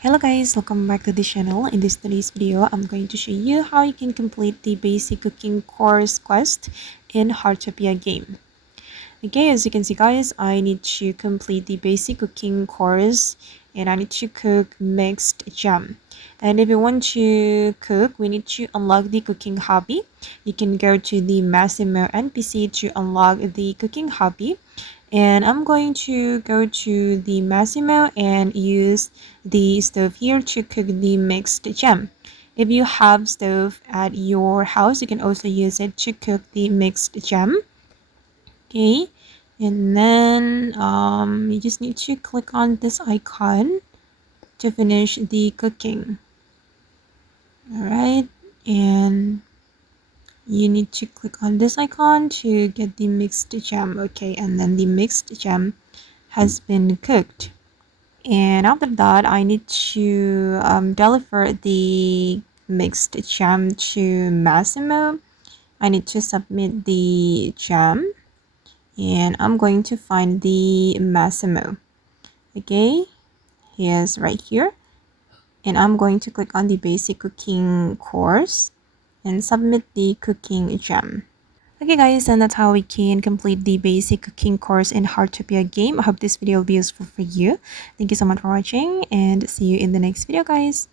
Hello guys, welcome back to the channel. In this today's video, I'm going to show you how you can complete the basic cooking course quest in Heartopia game. Okay, as you can see guys, I need to complete the basic cooking course and I need to cook mixed jam. And if you want to cook, we need to unlock the cooking hobby. You can go to the Massimo NPC to unlock the cooking hobby. And I'm going to go to the Massimo and use the stove here to cook the mixed jam. If you have stove at your house, you can also use it to cook the mixed jam. Okay, and then you just need to click on this icon to finish the cooking. All right, and you need to click on this icon to get the mixed jam. Okay, and then the mixed jam has been cooked. And after that, I need to deliver the mixed jam to Massimo. I need to submit the jam and I'm going to find the Massimo. Okay, he is right here. And I'm going to click on the basic cooking course and submit the cooking jam. Okay guys, and that's how we can complete the basic cooking course in Heartopia game. I hope this video will be useful for you. Thank you so much for watching and see you in the next video guys.